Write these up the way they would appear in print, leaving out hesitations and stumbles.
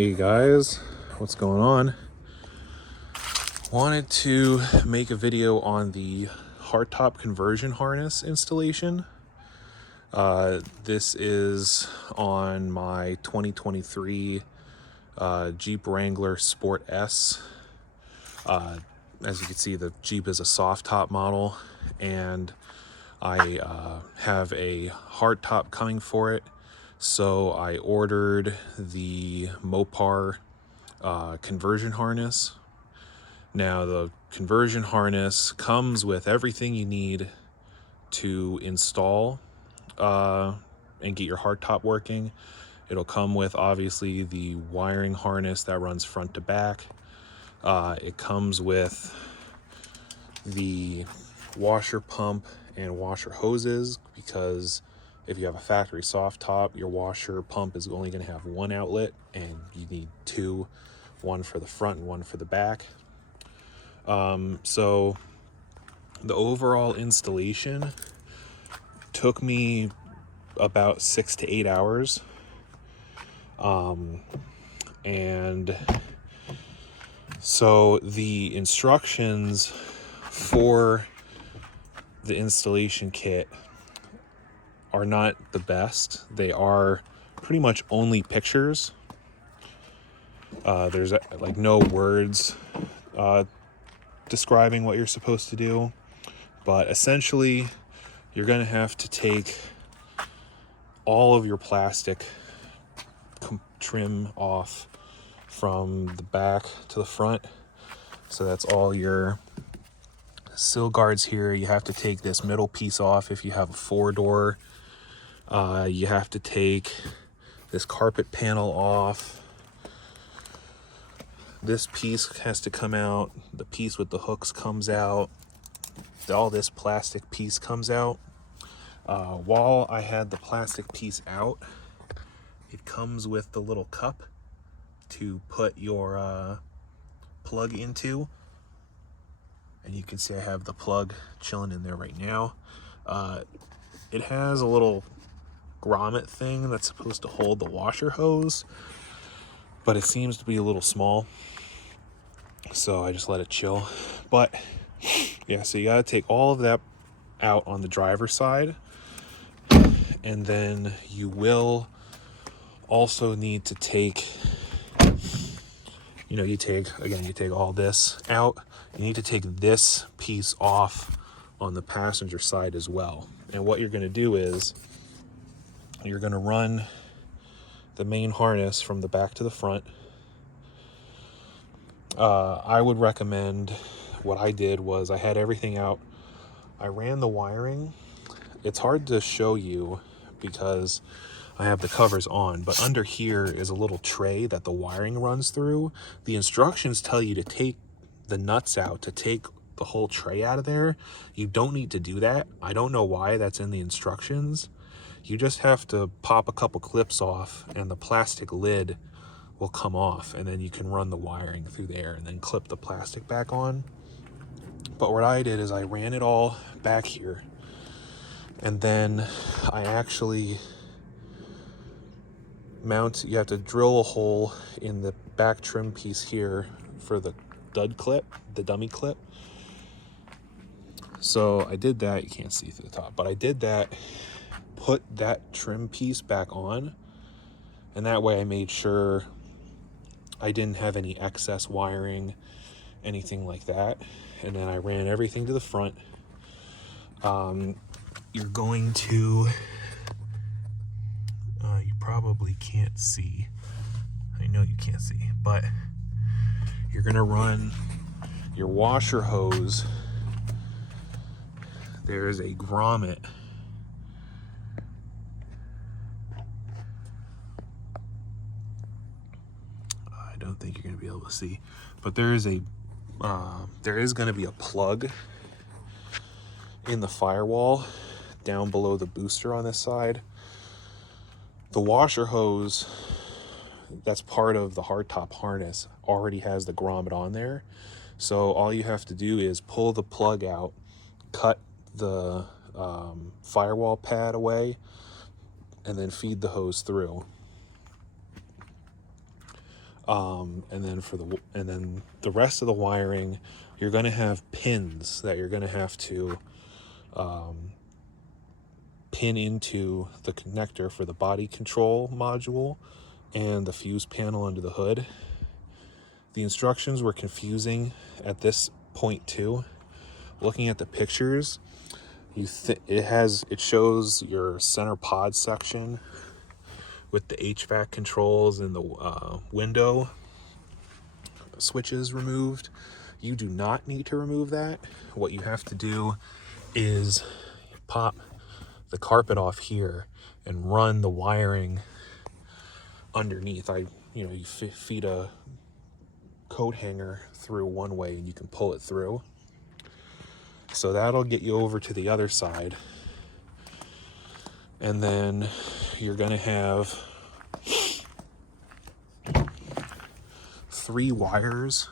Hey guys, what's going on? Wanted to make a video on the hardtop conversion harness installation. This is on my 2023 Jeep Wrangler Sport S. As you can see, the Jeep is a soft top model, and I have a hardtop coming for it. So I ordered the Mopar conversion harness. Now the conversion harness comes with everything you need to install and get your hardtop working. It'll come with obviously the wiring harness that runs front to back. It comes with the washer pump and washer hoses, because if you have a factory soft top, your washer pump is only going to have one outlet and you need two, one for the front and one for the back. So the overall installation took me about 6 to 8 hours. And so the instructions for the installation kit are not the best. They are pretty much only pictures. There's like no words describing what you're supposed to do, but essentially you're going to have to take all of your plastic trim off from the back to the front. So that's all your sill guards here. You have to take this middle piece off if you have a 4-door. You have to take this carpet panel off. This piece has to come out. The piece with the hooks comes out. All this plastic piece comes out. While I had the plastic piece out, it comes with the little cup to put your plug into. And you can see I have the plug chilling in there right now. It has a little grommet thing that's supposed to hold the washer hose, but it seems to be a little small, so I just let it chill. But yeah, so you got to take all of that out on the driver's side, and then you will also need to take, you take all this out. You need to take this piece off on the passenger side as well. And what you're going to do is you're going to run the main harness from the back to the front. I would recommend, what I did was I had everything out. I ran the wiring. It's hard to show you because I have the covers on, but under here is a little tray that the wiring runs through. The instructions tell you to take the nuts out, to take the whole tray out of there. You don't need to do that. I don't know why that's in the instructions. You just have to pop a couple clips off and the plastic lid will come off, and then you can run the wiring through there and then clip the plastic back on. But what I did is I ran it all back here, and then I actually you have to drill a hole in the back trim piece here for the dud clip, the dummy clip. So I did that. You can't see through the top, but I did that, put that trim piece back on, and that way I made sure I didn't have any excess wiring, anything like that. And then I ran everything to the front. You're going to, you probably can't see. I know you can't see, but you're going to run your washer hose. There's a grommet I don't think you're going to be able to see, but there is going to be a plug in the firewall down below the booster on this side. The washer hose that's part of the hardtop harness already has the grommet on there, so all you have to do is pull the plug out, cut the firewall pad away, and then feed the hose through. And then the rest of the wiring, you're going to have pins that you're going to have to pin into the connector for the body control module and the fuse panel under the hood. The instructions were confusing at this point too. Looking at the pictures, it shows your center pod section with the HVAC controls and the window switches removed. You do not need to remove that. What you have to do is pop the carpet off here and run the wiring underneath. You feed a coat hanger through one way and you can pull it through. So that'll get you over to the other side. And then you're going to have 3 wires.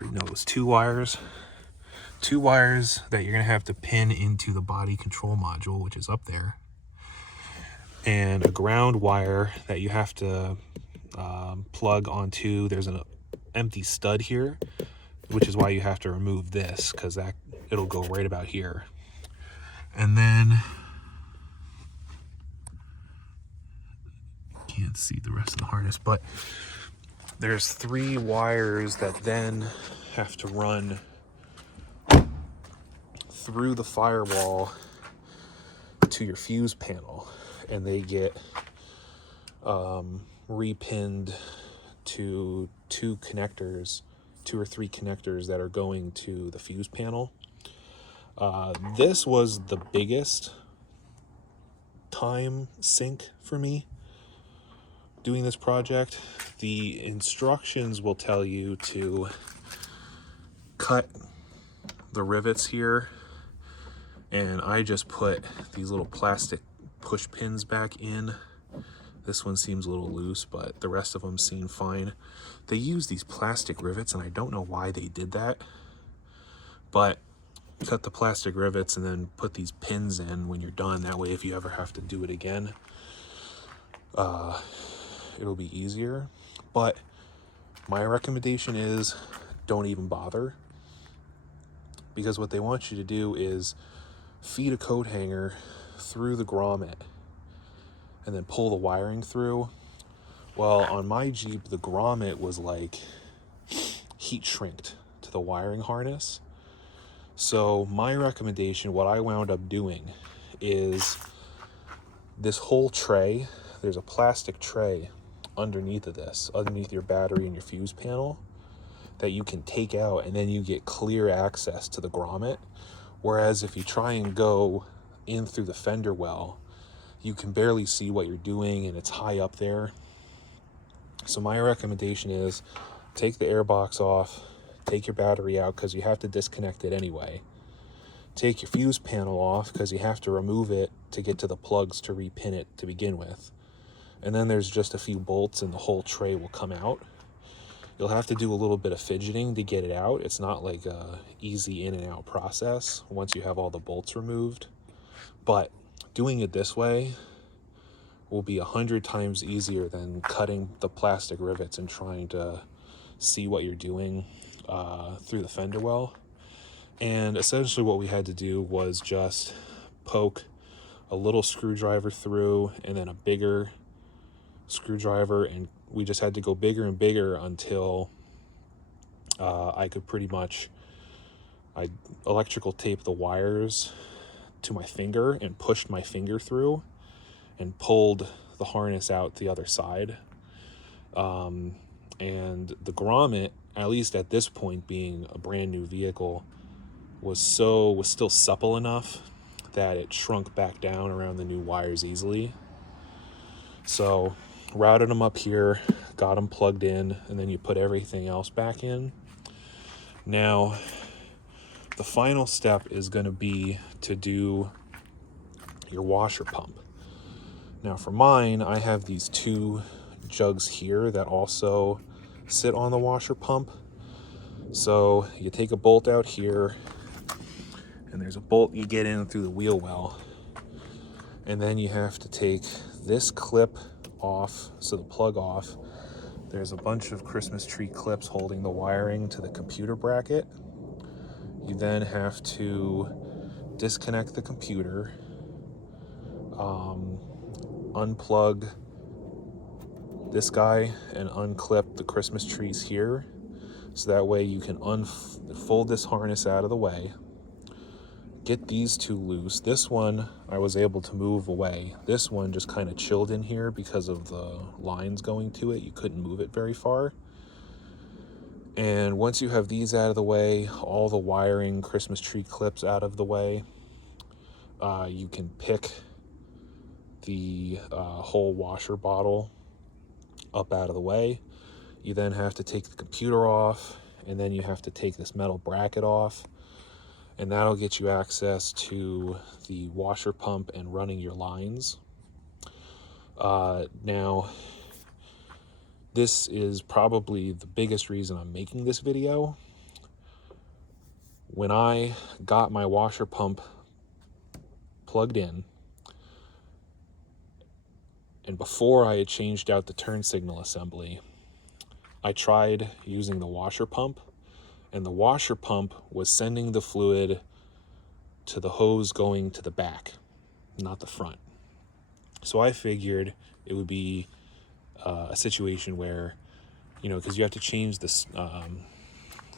No, it was 2 wires. 2 wires that you're going to have to pin into the body control module, which is up there. And a ground wire that you have to plug onto. There's an empty stud here, which is why you have to remove this, because it'll go right about here. And then can't see the rest of the harness, but there's 3 wires that then have to run through the firewall to your fuse panel, and they get repinned to 2 or 3 connectors that are going to the fuse panel. This was the biggest time sink for me doing this project. The instructions will tell you to cut the rivets here, and I just put these little plastic push pins back in. This one seems a little loose, but the rest of them seem fine. They use these plastic rivets, and I don't know why they did that, but cut the plastic rivets and then put these pins in when you're done. That way, if you ever have to do it again, it'll be easier. But my recommendation is don't even bother, because what they want you to do is feed a coat hanger through the grommet and then pull the wiring through. Well, on my Jeep, the grommet was like heat shrinked to the wiring harness. So my recommendation, what I wound up doing, is this whole tray, there's a plastic tray underneath of this, underneath your battery and your fuse panel, that you can take out, and then you get clear access to the grommet. Whereas if you try and go in through the fender well, you can barely see what you're doing, and it's high up there. So my recommendation is take the air box off, take your battery out because you have to disconnect it anyway. Take your fuse panel off because you have to remove it to get to the plugs to repin it to begin with. And then there's just a few bolts and the whole tray will come out. You'll have to do a little bit of fidgeting to get it out. It's not like a easy in and out process once you have all the bolts removed. But doing it this way will be 100 times easier than cutting the plastic rivets and trying to see what you're doing through the fender well. And essentially what we had to do was just poke a little screwdriver through and then a bigger screwdriver, and we just had to go bigger and bigger until I could pretty much, I electrical taped the wires to my finger and pushed my finger through and pulled the harness out the other side. And the grommet, at least at this point being a brand new vehicle, was still supple enough that it shrunk back down around the new wires easily. So routed them up here, got them plugged in, and then you put everything else back in. Now, the final step is going to be to do your washer pump. Now for mine, I have these 2 jugs here that also sit on the washer pump. So you take a bolt out here, and there's a bolt you get in through the wheel well. And then you have to take this clip off, so the plug off, There's a bunch of Christmas tree clips holding the wiring to the computer bracket. You then have to disconnect the computer, unplug this guy and unclip the Christmas trees here. So that way you can fold this harness out of the way. Get these two loose. This one I was able to move away. This one just kind of chilled in here because of the lines going to it. You couldn't move it very far. And once you have these out of the way, all the wiring Christmas tree clips out of the way, you can pick the whole washer bottle up out of the way. You then have to take the computer off, and then you have to take this metal bracket off, and that'll get you access to the washer pump and running your lines. Now, this is probably the biggest reason I'm making this video. When I got my washer pump plugged in, and before I had changed out the turn signal assembly, I tried using the washer pump, and the washer pump was sending the fluid to the hose going to the back, not the front. So I figured it would be a situation where, you know, because you have to change this,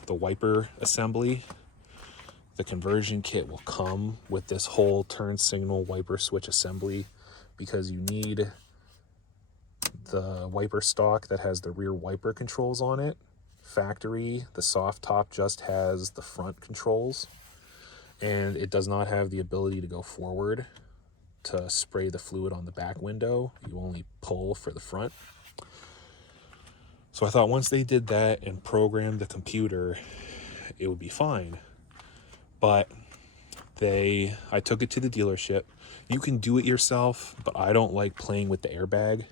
the wiper assembly, the conversion kit will come with this whole turn signal wiper switch assembly, because you need the wiper stock that has the rear wiper controls on it. Factory, the soft top just has the front controls, and it does not have the ability to go forward to spray the fluid on the back window. You only pull for the front. So I thought once they did that and programmed the computer, it would be fine. But I took it to the dealership. You can do it yourself, but I don't like playing with the airbag.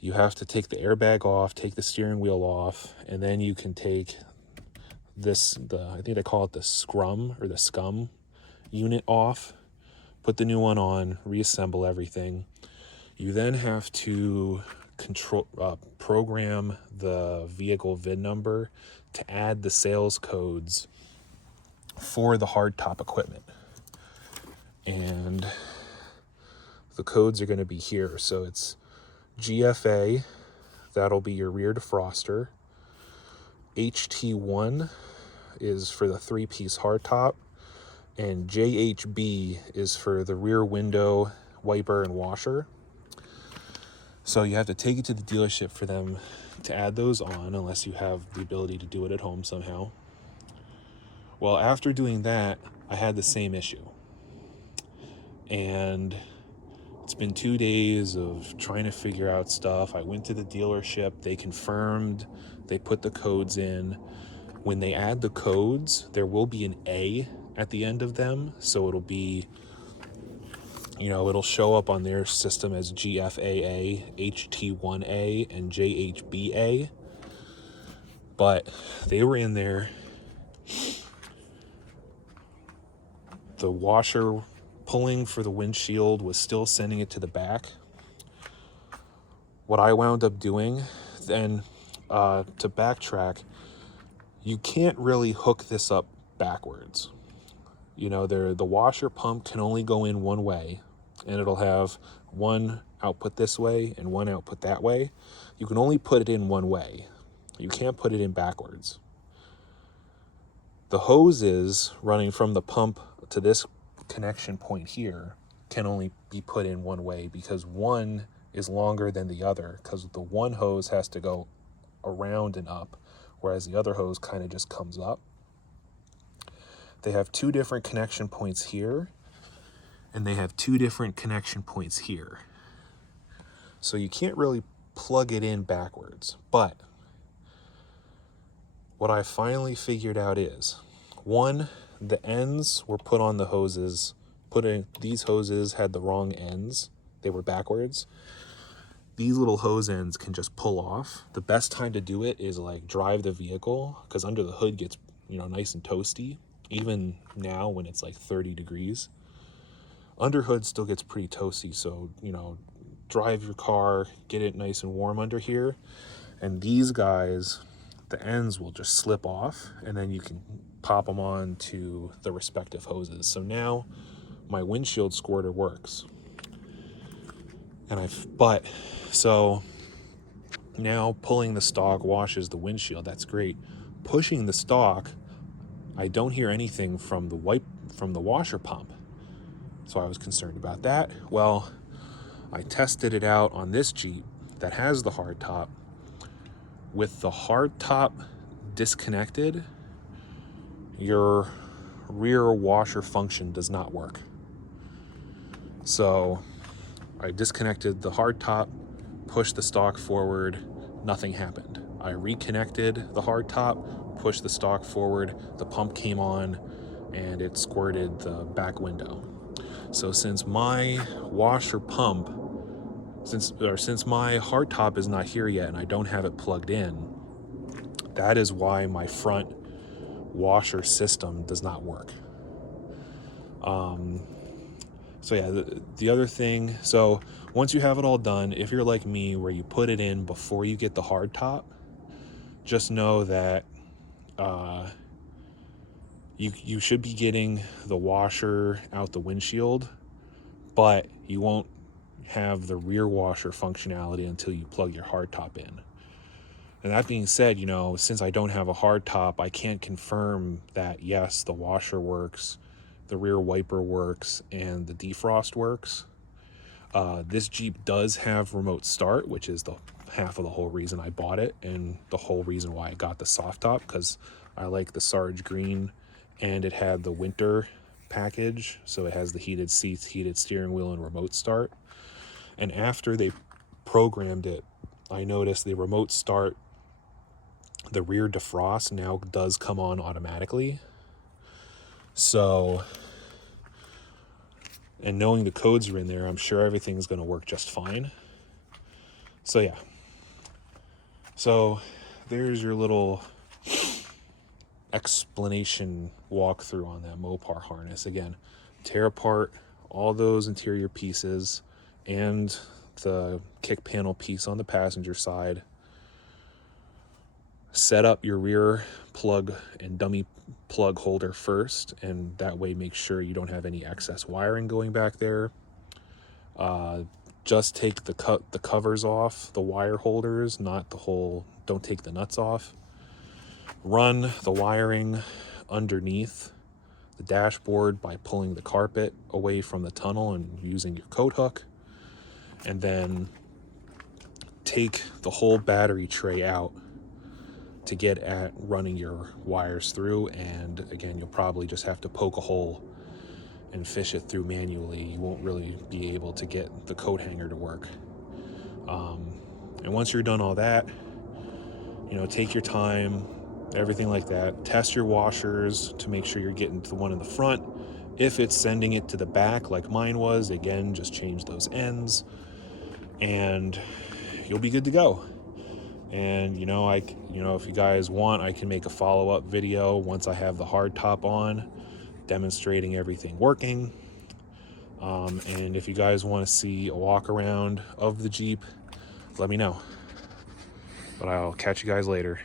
You have to take the airbag off, take the steering wheel off, and then you can take this, I think they call it the scrum or the scum unit off, put the new one on, reassemble everything. You then have to program the vehicle VIN number to add the sales codes for the hardtop equipment. And the codes are going to be here. So it's GFA, that'll be your rear defroster. HT1 is for the 3-piece hardtop, and JHB is for the rear window wiper and washer. So you have to take it to the dealership for them to add those on, unless you have the ability to do it at home somehow. Well, after doing that, I had the same issue. And it's been 2 days of trying to figure out stuff. I went to the dealership, they confirmed, they put the codes in. When they add the codes, there will be an A at the end of them. So it'll be, you know, it'll show up on their system as GFAA, HT1A, and JHBA. But they were in there. The washer pulling for the windshield was still sending it to the back. What I wound up doing then, to backtrack, you can't really hook this up backwards. You know, the washer pump can only go in one way, and it'll have one output this way and one output that way. You can only put it in one way. You can't put it in backwards. The hoses running from the pump to this connection point here can only be put in one way, because one is longer than the other, because the one hose has to go around and up, whereas the other hose kind of just comes up. They have two different connection points here, and they have two different connection points here. So you can't really plug it in backwards. But what I finally figured out is, one, the ends were put on the hoses. These hoses had the wrong ends. They were backwards. These little hose ends can just pull off. The best time to do it is like drive the vehicle, because under the hood gets, you know, nice and toasty. Even now when it's like 30 degrees. Under hood still gets pretty toasty, so, you know, drive your car, get it nice and warm under here, And these guys, the ends will just slip off, and then you can pop them on to the respective hoses. So now my windshield squirter works. So now pulling the stock washes the windshield. That's great. Pushing the stock, I don't hear anything from the washer pump. So I was concerned about that. Well, I tested it out on this Jeep that has the hardtop. With the hardtop disconnected, your rear washer function does not work. So I disconnected the hardtop, pushed the stock forward, nothing happened. I reconnected the hardtop, pushed the stock forward, the pump came on, and it squirted the back window. So since my washer pump, since my hardtop is not here yet and I don't have it plugged in, that is why my front washer system does not work. So yeah, the other thing, so once you have it all done, if you're like me where you put it in before you get the hardtop, just know that you should be getting the washer out the windshield, but you won't have the rear washer functionality until you plug your hardtop in. And that being said, you know, since I don't have a hardtop, I can't confirm that yes, the washer works, the rear wiper works, and the defrost works. This Jeep does have remote start, which is the half of the whole reason I bought it, and the whole reason why I got the soft top, because I like the Sarge green, and it had the winter package, so it has the heated seats, heated steering wheel, and remote start. And after they programmed it, I noticed the remote start, the rear defrost now does come on automatically. So, and knowing the codes are in there, I'm sure everything's going to work just fine. So yeah. So there's your little explanation walkthrough on that Mopar harness. Again, tear apart all those interior pieces and the kick panel piece on the passenger side. Set up your rear plug and dummy plug holder first, and that way make sure you don't have any excess wiring going back there. Just take the covers off, the wire holders, not the whole, don't take the nuts off. Run the wiring underneath the dashboard by pulling the carpet away from the tunnel and using your coat hook. And then take the whole battery tray out to get at running your wires through. And again, you'll probably just have to poke a hole and fish it through manually. You won't really be able to get the coat hanger to work. And once you're done all that, you know, take your time, everything like that. Test your washers to make sure you're getting to the one in the front. If it's sending it to the back like mine was, again, just change those ends and you'll be good to go. And you know, if you guys want, I can make a follow-up video once I have the hardtop on, demonstrating everything working. And if you guys want to see a walk around of the Jeep, let me know. But I'll catch you guys later.